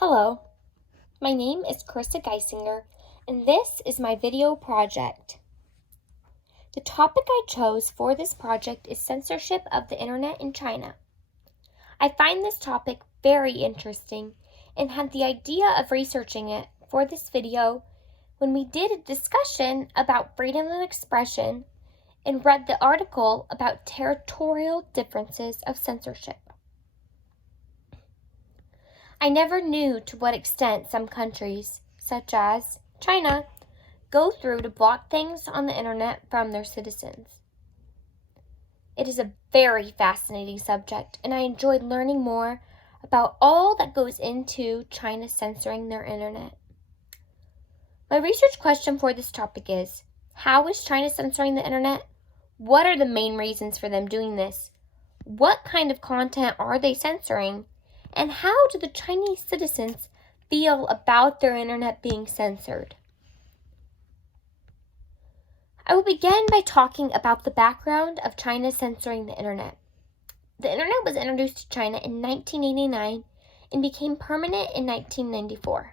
Hello, my name is Krista Geisinger, and this is my video project. The topic I chose for this project is censorship of the internet in China. I find this topic very interesting and had the idea of researching it for this video when we did a discussion about freedom of expression and read the article about territorial differences of censorship. I never knew to what extent some countries, such as China, go through to block things on the internet from their citizens. It is a very fascinating subject, and I enjoyed learning more about all that goes into China censoring their internet. My research question for this topic is, how is China censoring the internet? What are the main reasons for them doing this? What kind of content are they censoring? And how do the Chinese citizens feel about their internet being censored? I will begin by talking about the background of China censoring the internet. The internet was introduced to China in 1989 and became permanent in 1994.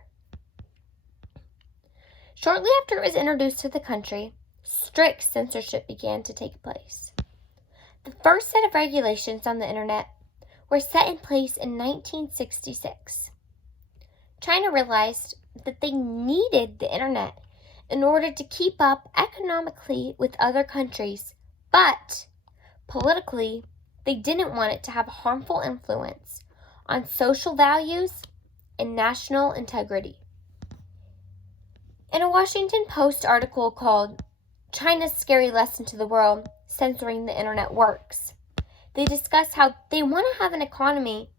Shortly after it was introduced to the country, strict censorship began to take place. The first set of regulations on the internet were set in place in 1966. China realized that they needed the internet in order to keep up economically with other countries, but politically, they didn't want it to have a harmful influence on social values and national integrity. In a Washington Post article called "China's Scary Lesson to the World: Censoring the Internet Works," they discuss how they want to have an economy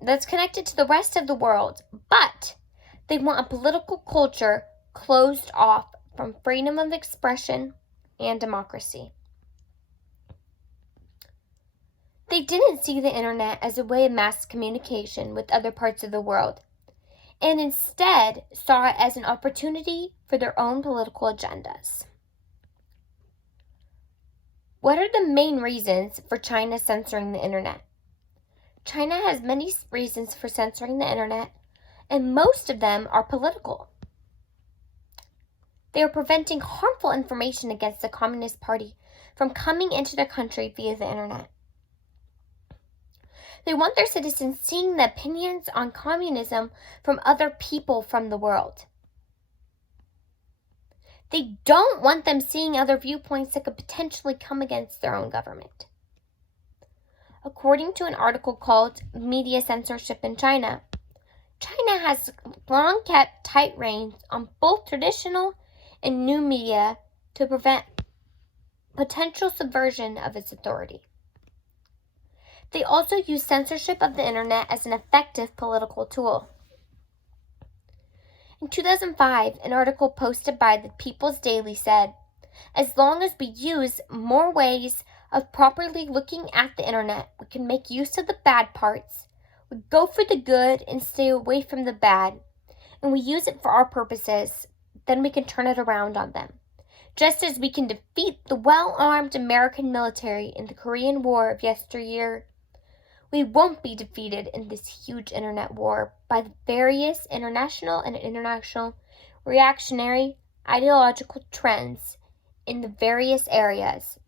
that's connected to the rest of the world, but they want a political culture closed off from freedom of expression and democracy. They didn't see the internet as a way of mass communication with other parts of the world, and instead saw it as an opportunity for their own political agendas. What are the main reasons for China censoring the internet? China has many reasons for censoring the internet, and most of them are political. They are preventing harmful information against the Communist Party from coming into their country via the internet. They want their citizens seeing the opinions on communism from other people from the world. They don't want them seeing other viewpoints that could potentially come against their own government. According to an article called "Media Censorship in China," China has long kept tight reins on both traditional and new media to prevent potential subversion of its authority. They also use censorship of the internet as an effective political tool. In 2005, an article posted by the People's Daily said, "As long as we use more ways of properly looking at the internet, we can make use of the bad parts, we go for the good and stay away from the bad, and we use it for our purposes, then we can turn it around on them. Just as we can defeat the well-armed American military in the Korean War of yesteryear, we won't be defeated in this huge internet war by the various international and international reactionary ideological trends in the various areas."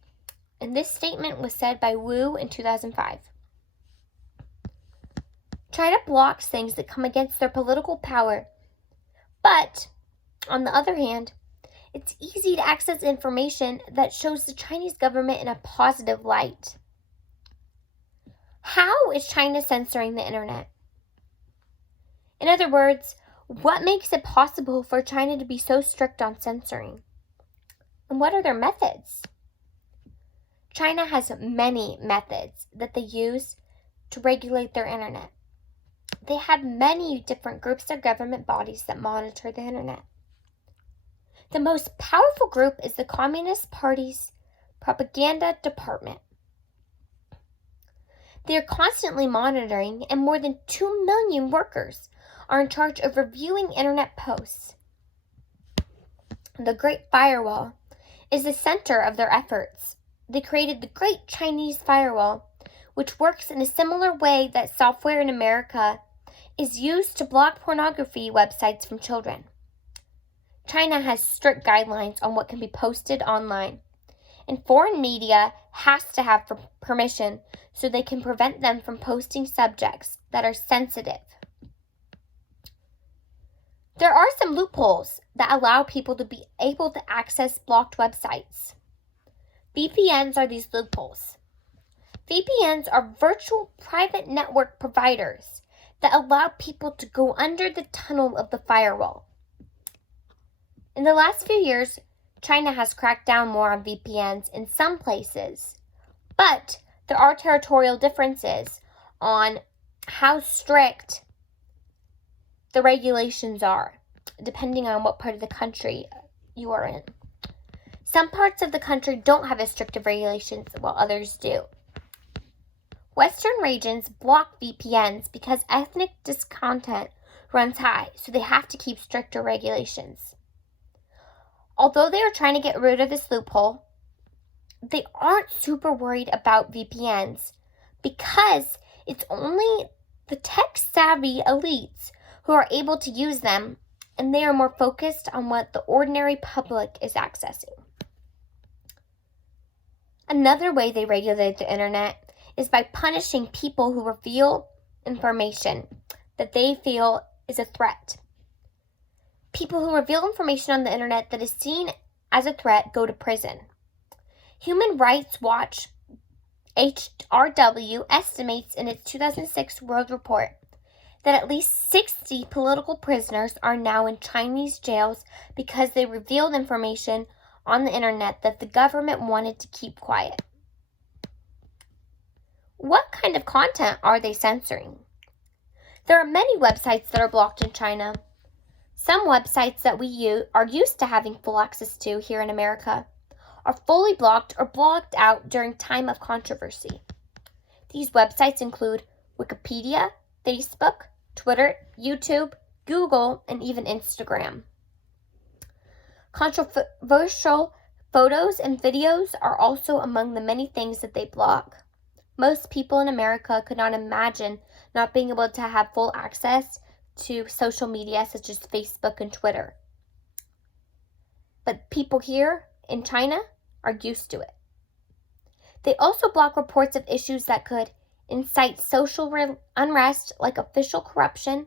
And this statement was said by Wu in 2005. China blocks things that come against their political power, but on the other hand, it's easy to access information that shows the Chinese government in a positive light. How is China censoring the internet? In other words, what makes it possible for China to be so strict on censoring? And what are their methods? China has many methods that they use to regulate their internet. They have many different groups or government bodies that monitor the internet. The most powerful group is the Communist Party's propaganda department. They are constantly monitoring, and more than 2 million workers are in charge of reviewing internet posts. The Great Firewall is the center of their efforts. They created the Great Chinese Firewall, which works in a similar way that software in America is used to block pornography websites from children. China has strict guidelines on what can be posted online, and foreign media has to have permission so they can prevent them from posting subjects that are sensitive. There are some loopholes that allow people to be able to access blocked websites. VPNs are these loopholes. VPNs are virtual private network providers that allow people to go under the tunnel of the firewall. In the last few years, China has cracked down more on VPNs in some places, but there are territorial differences on how strict the regulations are, depending on what part of the country you are in. Some parts of the country don't have as strict of regulations while others do. Western regions block VPNs because ethnic discontent runs high, so they have to keep stricter regulations. Although they are trying to get rid of this loophole, they aren't super worried about VPNs because it's only the tech-savvy elites who are able to use them, and they are more focused on what the ordinary public is accessing. Another way they regulate the internet is by punishing people who reveal information that they feel is a threat. People who reveal information on the internet that is seen as a threat go to prison. Human Rights Watch HRW estimates in its 2006 World Report that at least 60 political prisoners are now in Chinese jails because they revealed information on the internet that the government wanted to keep quiet. What kind of content are they censoring? There are many websites that are blocked in China. Some websites that we are used to having full access to here in America are fully blocked or blocked out during time of controversy. These websites include Wikipedia, Facebook, Twitter, YouTube, Google, and even Instagram. Controversial photos and videos are also among the many things that they block. Most people in America could not imagine not being able to have full access to social media such as Facebook and Twitter. But people here in China are used to it. They also block reports of issues that could incite social unrest like official corruption,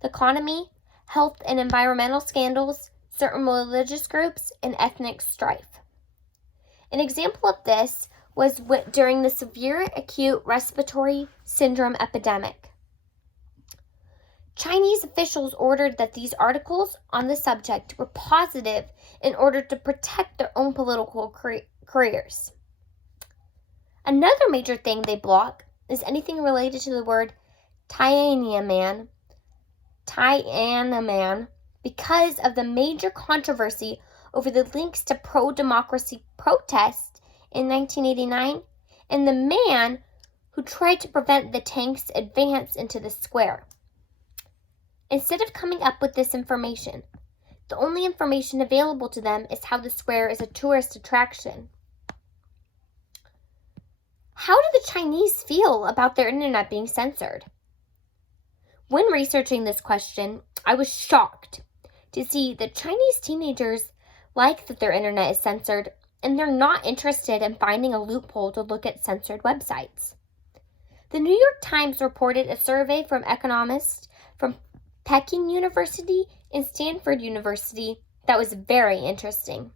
the economy, health and environmental scandals, certain religious groups, and ethnic strife. An example of this was during the severe acute respiratory syndrome epidemic. Chinese officials ordered that these articles on the subject were positive in order to protect their own political careers. Another major thing they block is anything related to the word Tiananmen, because of the major controversy over the links to pro-democracy protests in 1989 and the man who tried to prevent the tank's advance into the square. Instead of coming up with this information, the only information available to them is how the square is a tourist attraction. How do the Chinese feel about their internet being censored? When researching this question, I was shocked to see that Chinese teenagers like that their internet is censored, and they're not interested in finding a loophole to look at censored websites. The New York Times reported a survey from economists from Peking University and Stanford University that was very interesting.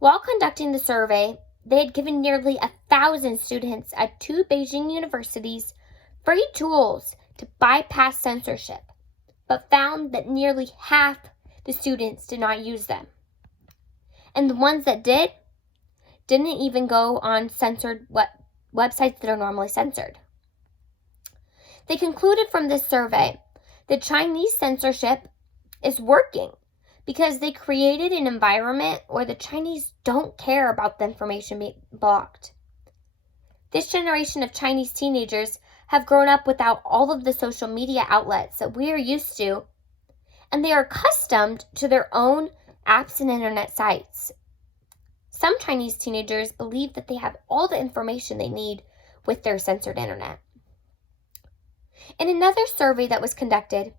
While conducting the survey, they had given nearly 1,000 students at 2 Beijing universities free tools to bypass censorship, but found that nearly half the students did not use them. And the ones that didn't even go on censored websites that are normally censored. They concluded from this survey that Chinese censorship is working because they created an environment where the Chinese don't care about the information being blocked. This generation of Chinese teenagers have grown up without all of the social media outlets that we are used to, and they are accustomed to their own apps and internet sites. Some Chinese teenagers believe that they have all the information they need with their censored internet. In another survey that was conducted,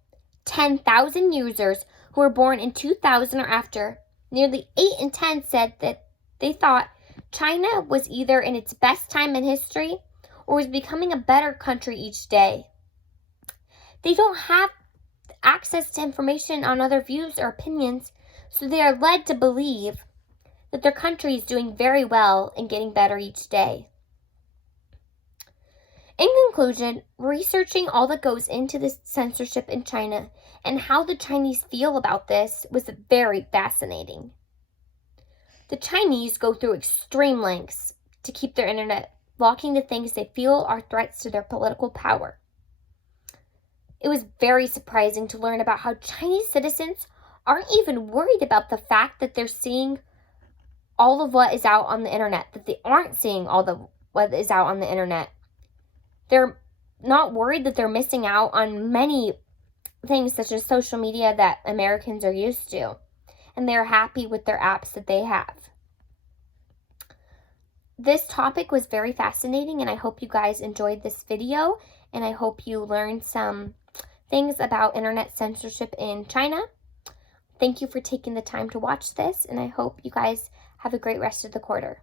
10,000 users who were born in 2000 or after, nearly 8 in 10 said that they thought China was either in its best time in history or was becoming a better country each day. They don't have access to information on other views or opinions, so they are led to believe that their country is doing very well and getting better each day. In conclusion, researching all that goes into this censorship in China and how the Chinese feel about this was very fascinating. The Chinese go through extreme lengths to keep their internet blocking the things they feel are threats to their political power. It was very surprising to learn about how Chinese citizens aren't even worried about the fact that they're seeing all of what is out on the internet, that they aren't seeing what is out on the internet. They're not worried that they're missing out on many things such as social media that Americans are used to, and they're happy with their apps that they have. This topic was very fascinating, and I hope you guys enjoyed this video, and I hope you learned some things about internet censorship in China. Thank you for taking the time to watch this, and I hope you guys have a great rest of the quarter.